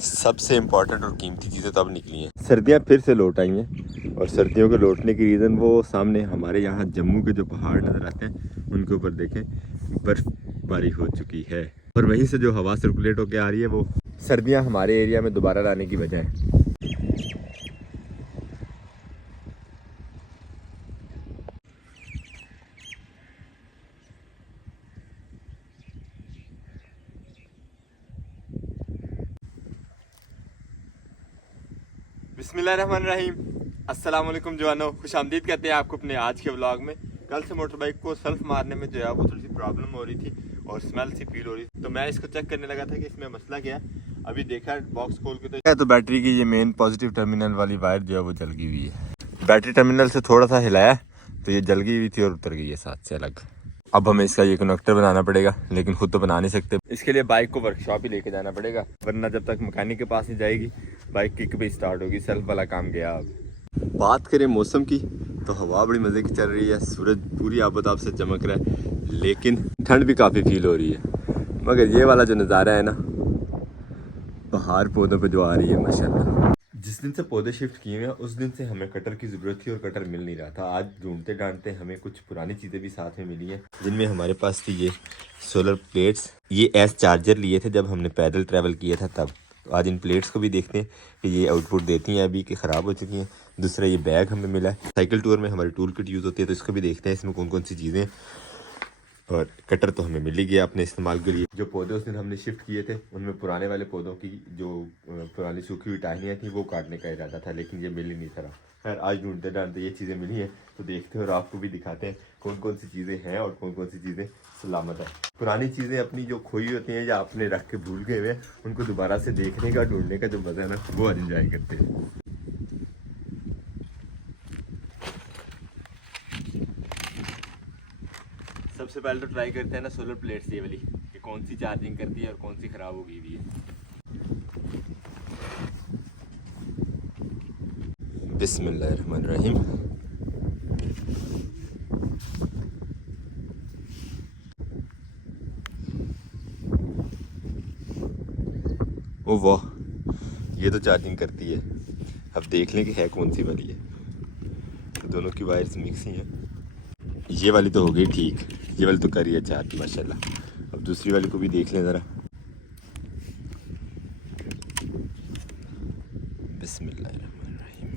सबसे इम्पोर्टेंट और कीमती चीज़ें तो अब निकली हैं। सर्दियाँ फिर से लौट आई हैं और सर्दियों के लौटने की रीज़न वो सामने हमारे यहाँ जम्मू के जो पहाड़ नज़र आते हैं उनके ऊपर देखें बर्फ़बारी हो चुकी है और वहीं से जो हवा सर्कुलेट होकर आ रही है वो सर्दियाँ हमारे एरिया में दोबारा लाने की वजह है। बिस्मिल्लाहिर्रहमानिर्रहीम, अस्सलाम वालेकुम जवानों, खुशामदीद कहते हैं आपको अपने आज के व्लॉग में। कल से मोटर बाइक को सेल्फ मारने में जो है वो थोड़ी सी प्रॉब्लम हो रही थी और स्मेल सी फील हो रही थी, तो मैं इसको चेक करने लगा था कि इसमें मसला क्या है। अभी देखा बॉक्स खोल के तो बैटरी की ये मेन पॉजिटिव टर्मिनल वाली वायर जो है वो जल गई हुई है। बैटरी टर्मिनल से थोड़ा सा हिलाया तो ये जल गई हुई थी और उतर गई है साथ से अलग। अब हमें इसका ये कनेक्टर बनाना पड़ेगा, लेकिन खुद तो बना नहीं सकते। इसके लिए बाइक को वर्कशॉप ही लेके जाना पड़ेगा, वरना जब तक मैकेनिक के पास नहीं जाएगी बाइक किक पे स्टार्ट होगी। सेल्फ वाला काम गया। अब बात करें मौसम की तो हवा बड़ी मज़े की चल रही है, सूरज पूरी आबोताब से चमक रहा है, लेकिन ठंड भी काफ़ी फील हो रही है। मगर ये वाला जो नज़ारा है ना, बाहर पौधों पे जो आ रही है माशाल्लाह। जिस दिन से पौधे शिफ्ट किए हुए हैं उस दिन से हमें कटर की ज़रूरत थी और कटर मिल नहीं रहा था। आज ढूंढते ढांढते हमें कुछ पुरानी चीज़ें भी साथ में मिली हैं, जिनमें हमारे पास थी ये सोलर प्लेट्स। ये एज चार्जर लिए थे जब हमने पैदल ट्रैवल किया था तब। तो आज इन प्लेट्स को भी देखते हैं कि ये आउटपुट देती हैं अभी कि ख़राब हो चुकी हैं। दूसरा ये बैग हमें मिला है, साइकिल टूर में हमारी टूल किट यूज़ होती है, तो इसको भी देखते हैं इसमें कौन कौन सी चीज़ें। और कटर तो हमें मिल ही गया अपने इस्तेमाल के लिए। जो पौधे उस दिन हमने शिफ्ट किए थे उनमें पुराने वाले पौधों की जो पुरानी सूखी हुई टहनियाँ थी वो काटने का इरादा था, लेकिन ये मिल ही नहीं था। खैर आज ढूंढते ढांढते ये चीज़ें मिली हैं, तो देखते हैं और आपको भी दिखाते हैं कौन कौन सी चीज़ें हैं और कौन कौन सी चीज़ें सलामत है। पुरानी चीज़ें अपनी जो खोई होती हैं या आपने रख के भूल गए हुए, उनको दोबारा से देखने का ढूंढने का जो मज़ा है ना, वो आज इंजॉय करते हैं। सबसे पहले तो ट्राई करते हैं ना सोलर प्लेट्स ये वाली, कि कौन सी चार्जिंग करती है और कौन सी ख़राब हो गई हुई है। बिस्मिल्लाहिर्रहमानिर्रहीम। ओ वाह, ये तो चार्जिंग करती है। अब देख लें कि है कौन सी वाली है। तो दोनों की वायर्स मिक्स ही हैं। ये वाली तो हो गई ठीक, ये वाली तो कर रही है चार्ज माशाल्लाह। अब दूसरी वाली को भी देख लें ज़रा। बिस्मिल्लाहिर्रहमानिर्रहीम।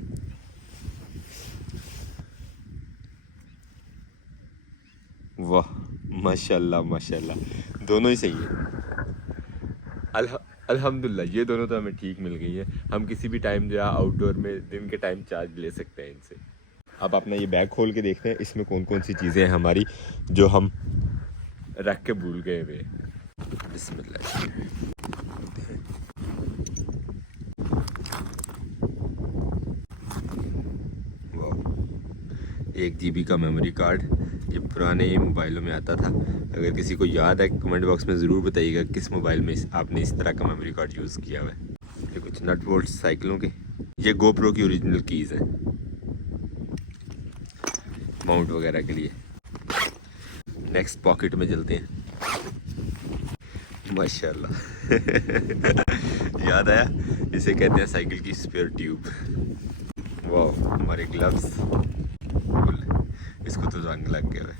वाह माशाल्लाह माशाल्लाह, दोनों ही सही है। अल्हम्दुलिल्लाह, ये दोनों तो हमें ठीक मिल गई है। हम किसी भी टाइम जो है आउटडोर में दिन के टाइम चार्ज ले सकते हैं इनसे। अब अपना ये बैग खोल के देखते हैं इसमें कौन कौन सी चीज़ें हैं हमारी जो हम रख के भूल गए हुए। बिस्मिल्लाह। वाह, 1 GB का मेमोरी कार्ड, ये पुराने मोबाइलों में आता था। अगर किसी को याद है कमेंट बॉक्स में ज़रूर बताइएगा किस मोबाइल में आपने इस तरह का मेमोरी कार्ड यूज़ किया हुआ है। ये कुछ नट बोल्ट साइकिलों के, ये गोप्रो की ओरिजिनल कीज़ है माउंट वगैरह के लिए। नेक्स्ट पॉकेट में चलते हैं। माशाल्लाह याद आया, इसे कहते हैं साइकिल की स्पेयर ट्यूब। वाह, हमारे ग्लव्स, इसको तो जंग लग गया है।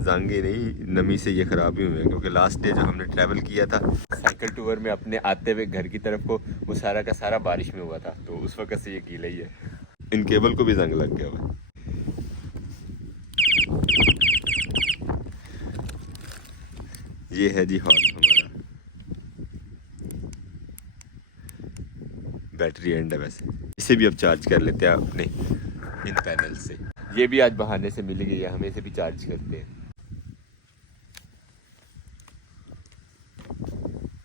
जंगे नहीं, नमी से ये ख़राब ही हुए हैं, क्योंकि लास्ट डे जो हमने ट्रैवल किया था साइकिल टूर में अपने आते हुए घर की तरफ को, वो सारा का सारा बारिश में हुआ था, तो उस वक्त से ये गीला ही है। इन केबल को भी जंग लग गया हुआ है। ये है जी हॉर्न हमारा, बैटरी एंड है वैसे। इसे भी अब चार्ज कर लेते हैं अपने इन पैनल से। ये भी आज बहाने से मिल गई है, हम इसे भी चार्ज करते हैं।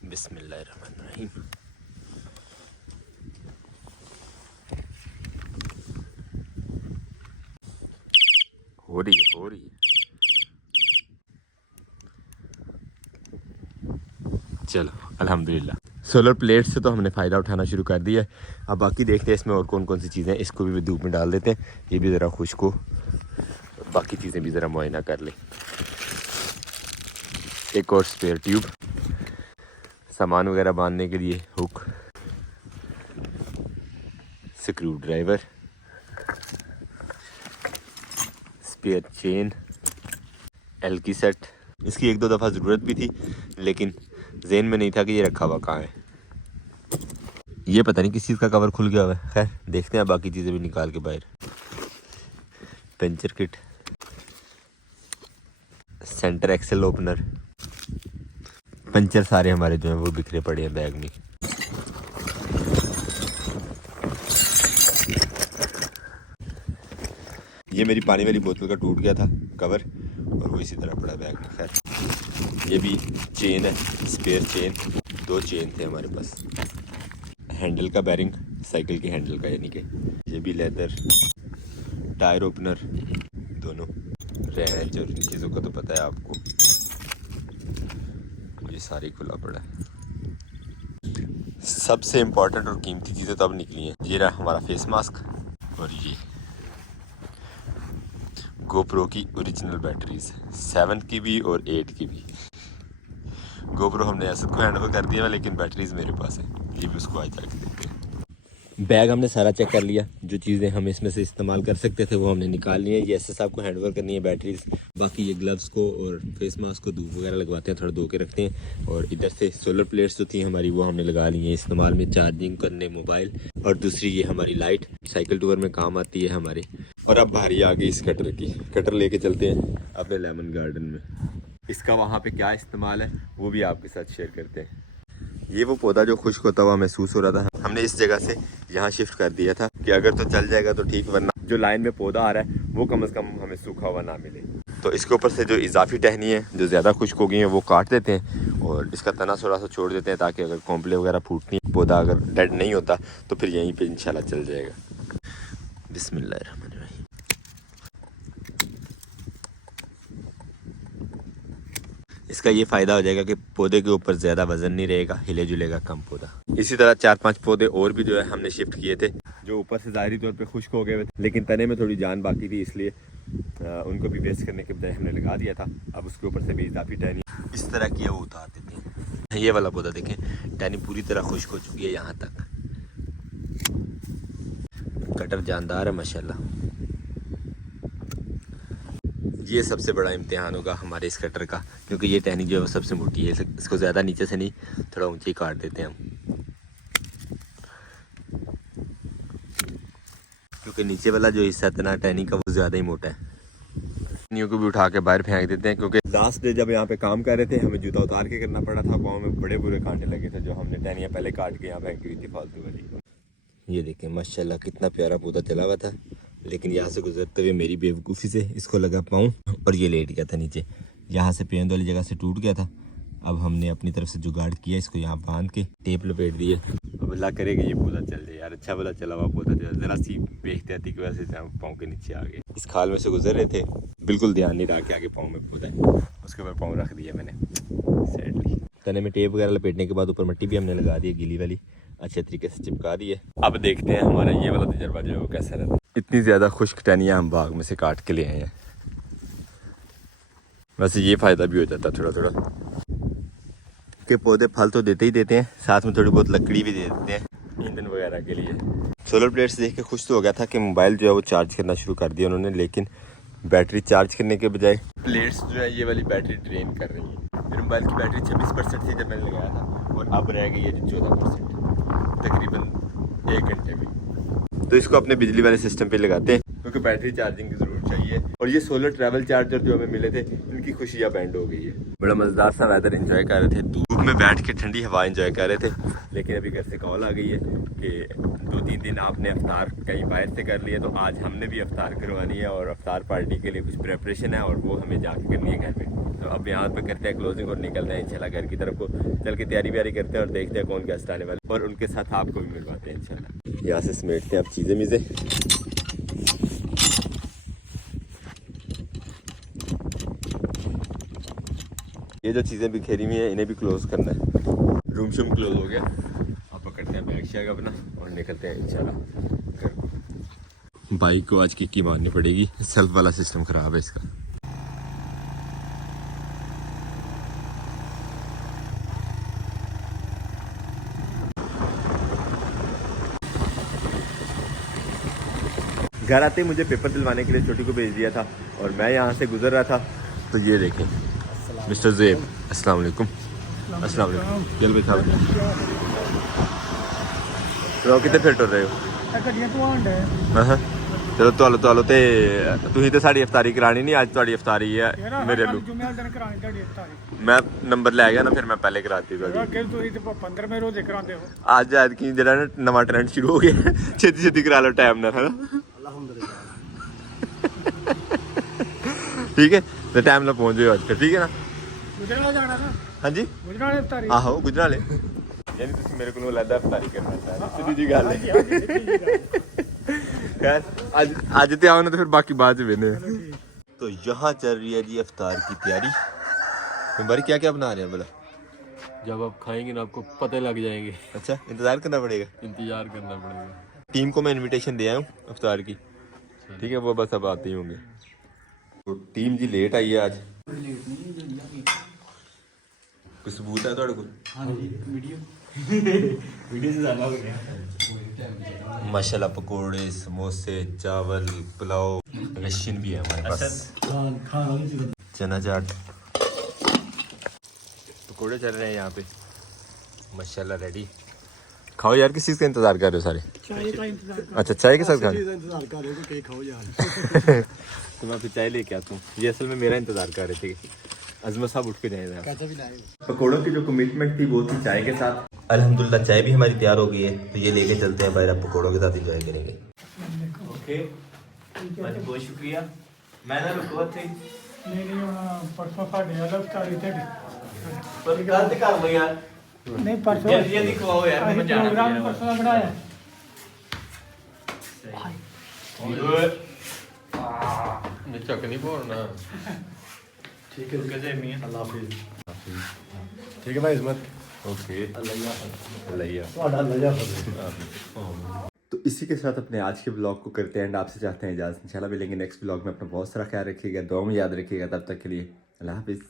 बिस्मिल्लाहिर्रहमानिर्रहीम। हो रही है, हो रही है। चलो अल्हम्दुलिल्लाह, सोलर प्लेट से तो हमने फ़ायदा उठाना शुरू कर दिया है। अब बाकी देखते हैं इसमें और कौन कौन सी चीज़ें हैं। इसको भी धूप में डाल देते हैं, ये भी ज़रा खुश्क हो, बाकी चीज़ें भी ज़रा मुआयना कर लें। एक और स्पेयर ट्यूब, सामान वगैरह बांधने के लिए hook, screw driver, spare chain, L key set. इसकी एक दो दफ़ा ज़रूरत भी थी लेकिन ज़हन में नहीं था कि ये रखा हुआ कहाँ है। ये पता नहीं किस चीज़ का कवर खुल गया हुआ है। खैर देखते हैं बाकी चीज़ें भी निकाल के बाहर। Puncture kit, centre axle opener, puncture सारे हमारे जो हैं वो बिखरे पड़े हैं बैग में। ये मेरी पानी वाली बोतल का टूट गया था कवर और वो इसी तरह पड़ा बैग में। खैर ये भी चेन है, स्पेयर चेन, 2 चेन थे हमारे पास। हैंडल का बैरिंग, साइकिल की हैंडल का यानी कि। ये भी लेदर, टायर ओपनर दोनों, रेंच और इन चीज़ों का तो पता है आपको। ये सारी खुला पड़ा है। सबसे इम्पोर्टेंट और कीमती चीज़ें तो अब निकली हैं। ये रहा हमारा फेस मास्क और ये गोप्रो की ओरिजिनल बैटरीज, 7 की भी और 8 की भी। गोप्रो हमने असद को हैंडओवर कर दिया लेकिन बैटरीज मेरे पास है, ये भी उसको आज जाके देते हैं। बैग हमने सारा चेक कर लिया, जो चीज़ें हम इसमें से इस्तेमाल कर सकते थे वो हमने निकाल ली है। ये एसएस साहब को हैंडओवर करनी है बैटरीज। बाकी ये ग्लव्स को और फेस मास्क को धूप वगैरह लगवाते हैं, थोड़ा धो के रखते हैं। और इधर से सोलर प्लेट्स जो थी हमारी वो हमने लगा ली हैं इस्तेमाल में, चार्जिंग करने मोबाइल। और दूसरी ये हमारी लाइट साइकिल टूर में काम आती है हमारी। और अब भारी आ गई इस कटर की। कटर लेके चलते हैं अपने लेमन गार्डन में। इसका वहाँ पे क्या इस्तेमाल है वो भी आपके साथ शेयर करते हैं। ये वो पौधा जो खुश्क होता हुआ महसूस हो रहा था, हमने इस जगह से यहाँ शिफ्ट कर दिया था कि अगर तो चल जाएगा तो ठीक, वरना जो लाइन में पौधा आ रहा है वो कम से कम हमें सूखा हुआ ना मिले। तो इसके ऊपर से जो इजाफी टहनी है जो ज़्यादा खुश्क हो गई है वो काट देते हैं और इसका तना थोड़ा सा छोड़ देते हैं ताकि अगर कॉम्पले वगैरह फूटनी, पौधा अगर डेड नहीं होता तो फिर यहीं पर इंशाल्लाह चल जाएगा। बिस्मिल्लाहिर्रहमानिर्रहीम। इसका ये फ़ायदा हो जाएगा कि पौधे के ऊपर ज़्यादा वजन नहीं रहेगा, हिले जुलेगा कम पौधा। इसी तरह 4-5 पौधे और भी जो है हमने शिफ्ट किए थे, जो ऊपर से ज़ाहिरी तौर पे खुश्क हो गए थे लेकिन तने में थोड़ी जान बाकी थी, इसलिए उनको भी वेस्ट करने के बजाय हमने लगा दिया था। अब उसके ऊपर से भी इजाफी टहनी इस तरह की है वो उतार देते हैं। ये वाला पौधा देखें, टहनी पूरी तरह खुश्क हो चुकी है यहाँ तक। कटर जानदार है माशाल्लाह। ये सबसे बड़ा इम्तिहान होगा हमारे इस कटर का, क्योंकि ये टहनी जो है वो सबसे मोटी है। इसको ज़्यादा नीचे से नहीं, थोड़ा ऊंचे ही काट देते हैं हम, क्योंकि नीचे वाला जो हिस्सा तना टहनी का वो ज़्यादा ही मोटा है। टहनियों को भी उठा के बाहर फेंक देते हैं, क्योंकि लास्ट डे जब यहाँ पे काम कर रहे थे हमें जूता उतार के करना पड़ा था। पाँव में बड़े बुरे कांटे लगे थे जो हमने टहनियाँ पहले काट के यहाँ फेंक दी थी फालतू वाली। ये देखें माशाल्लाह कितना प्यारा पौधा चला हुआ था, लेकिन यहाँ से गुजरते हुए मेरी बेवकूफ़ी से इसको लगा पाऊँ और ये लेट गया था नीचे। यहाँ से पेंद वाली जगह से टूट गया था। अब हमने अपनी तरफ से जुगाड़ किया, इसको यहाँ बांध के टेप लपेट दिए। अब अल्लाह करेगा ये पौधा चल जाए यार। अच्छा वाला चला हुआ पौधा जो ज़रा सी बेहतियाती की वजह से पाँव के नीचे आ गए। इस खाल में से गुजर रहे थे, बिल्कुल ध्यान नहीं रहा कि आगे पाँव में पौधा है, उसके ऊपर पाँव रख दिया मैंने सैडली। तने में टेप वगैरह लपेटने के बाद ऊपर मिट्टी भी हमने लगा दी, गीली वाली अच्छे तरीके से चिपका दी है। अब देखते हैं हमारा ये वाला तजर्बा जो है वो कैसा रहता है। इतनी ज़्यादा खुश्क टहनियाँ हम बाग में से काट के ले आए हैं। वैसे ये फ़ायदा भी हो जाता है थोड़ा थोड़ा कि पौधे फल तो देते ही देते हैं, साथ में थोड़ी बहुत लकड़ी भी दे देते हैं ईंधन वगैरह के लिए। सोलर प्लेट्स देख के खुश तो हो गया था कि मोबाइल जो है वो चार्ज करना शुरू कर दिया उन्होंने, लेकिन बैटरी चार्ज करने के बजाय प्लेट्स जो है ये वाली बैटरी ड्रेन कर रही है। मेरे मोबाइल की बैटरी 26% थी जब मैंने लगाया था और अब रह गई है 14%, तकरीबन 1 घंटे में। तो इसको अपने बिजली वाले सिस्टम पे लगाते हैं क्योंकि बैटरी चार्जिंग की ज़रूरत चाहिए। और ये सोलर ट्रैवल चार्जर जो हमें मिले थे इनकी खुशियाँ बैंड हो गई है। बड़ा मज़ेदार सा वेदर एंजॉय कर रहे थे, धूप में बैठ के ठंडी हवा एंजॉय कर रहे थे। लेकिन अभी घर से कॉल आ गई है कि 2-3 दिन आपने अफ्तार कहीं बाहर से कर लिया, तो आज हमने भी अफ्तार करवानी है और अफ्तार पार्टी के लिए कुछ प्रेपरेशन है और वो हमें जाके करनी है घर में। तो अब यहाँ पे करते हैं क्लोजिंग और निकलते हैं इंशाल्लाह घर की तरफ को। चल के तैयारी व्यारी करते हैं और देखते हैं कौन गेस्ट आने वाले और उनके साथ आपको भी मिलवाते हैं इंशाल्लाह। यहाँ से समेटते हैं अब चीज़ें मीज़ें। ये जो चीज़ें बिखेरी हुई हैं इन्हें भी क्लोज करना है। रूम शूम क्लोज हो गया, अब पकड़ते हैं बैग शैग अपना और निकलते हैं इंशाल्लाह घर को। बाइक को आज की मारनी पड़ेगी, सेल्फ वाला सिस्टम ख़राब है इसका। घर आते ही मुझे पेपर दिलवाने के लिए छोटी को भेज दिया था और मैं यहाँ से गुजर रहा था तो ये देखें मिस्टर ज़ेब अस्सलाम वालेकुम। अस्सलाम वालेकुम। चल भाई साहब तो कितने फिट हो रहे हो? हाँ चलो ਤੁਹਾਨੂੰ ਤੇ ਤੁਸੀਂ ਤੇ ਸਾਡੀ ਇਫਤਾਰੀ ਕਰਾਣੀ ਨਹੀਂ, ਅੱਜ ਤੁਹਾਡੀ ਇਫਤਾਰੀ ਹੈ ਮੇਰੇ ਲਈ। ਮੈਂ ਨੰਬਰ ਲੈ ਗਿਆ ਨਾ ਫਿਰ ਮੈਂ ਪਹਿਲੇ ਕਰਾਤੀ ਤੁਹਾਡੀ। ਤੁਸੀਂ ਤੇ 15ਵੇਂ ਰੋਜ਼ ਕਰਾਉਂਦੇ ਹੋ। ਅੱਜ ਕੀ ਜਿਹੜਾ ਨਾ ਨਵਾਂ ਟ੍ਰੈਂਡ ਸ਼ੁਰੂ ਹੋ ਗਿਆ ਛੇਤੀ ਛੇਤੀ ਕਰਾ ਲਓ ਟਾਈਮ ਨਾਲ, ਹੈ ठीक है तो टाइम ना पहुंच जाओ आज, ठीक है ना? गुजरावाले जाना था। हाँ जी गुजरावाले इफ्तारी। आहो गुजरावाले यानी तुम मेरे को अलग इफ्तारी करना चाह सीधी जी गल है। खैर आज आज ते आओ ना तो फिर बाकी बाद में वेने। तो यहाँ चल रही है जी इफ्तार की तैयारी। तुम्हारी क्या क्या बना रहे हैं बोला? जब आप खाएंगे ना आपको पता लग जाएंगे। अच्छा इंतजार करना पड़ेगा। इंतजार करना पड़ेगा। टीम को मैं इनविटेशन दे आया हूँ इफ्तार की, ठीक है वो बस अब आते ही होंगे। तो टीम जी लेट आई है आज। कोई सबूत है थोड़े को? हाँ जी वीडियो से ज़्यादा हो गया। माशाल्लाह पकोड़े समोसे चावल पुलाव रशियन भी है हमारे पास, चना चाट पकोड़े चल रहे हैं यहाँ पे माशाल्लाह रेडी। खाओ यार, किस चीज़ का इंतजार कर रहे हो सारे? चाय का इंतजार। अच्छा चाय के साथ खाना इंतजार कर रहे हो कि खाओ यार। तो मैं फिर चाय लेके आता हूँ। ये असल में मेरा इंतजार कर रहे थे कि अजमत साहब उठ के जाए। कैसे भी लाए पकोड़ों की जो कमिटमेंट थी वो थी चाय के साथ। अल्हम्दुलिल्लाह चाय भी हमारी तैयार हो गई है तो ये लेके चलते हैं बाहर, अब पकोड़ों के साथ एंजॉय करेंगे। ओके बहुत शुक्रिया। मैं ना रुको थे नहीं परसों साढ़े अलग तारीख थे पर गलत कर लो यार। नहीं परसों जल्दी खवाओ यार, मैं जाना प्रोग्राम परसों बनाया। चक नहीं बोलना। ठीक है कैसे मियां अल्लाह हाफिज। ठीक है भाई इस्मत। ओके तो इसी के साथ अपने आज के ब्लॉग को करते हैं एंड आपसे चाहते हैं इजाज़त। इंशाल्लाह मिलेंगे नेक्स्ट ब्लॉग में। अपना बहुत सारा ख्याल रखिएगा, दुआ में याद रखिएगा। तब तक के लिए अल्लाह हाफिज़।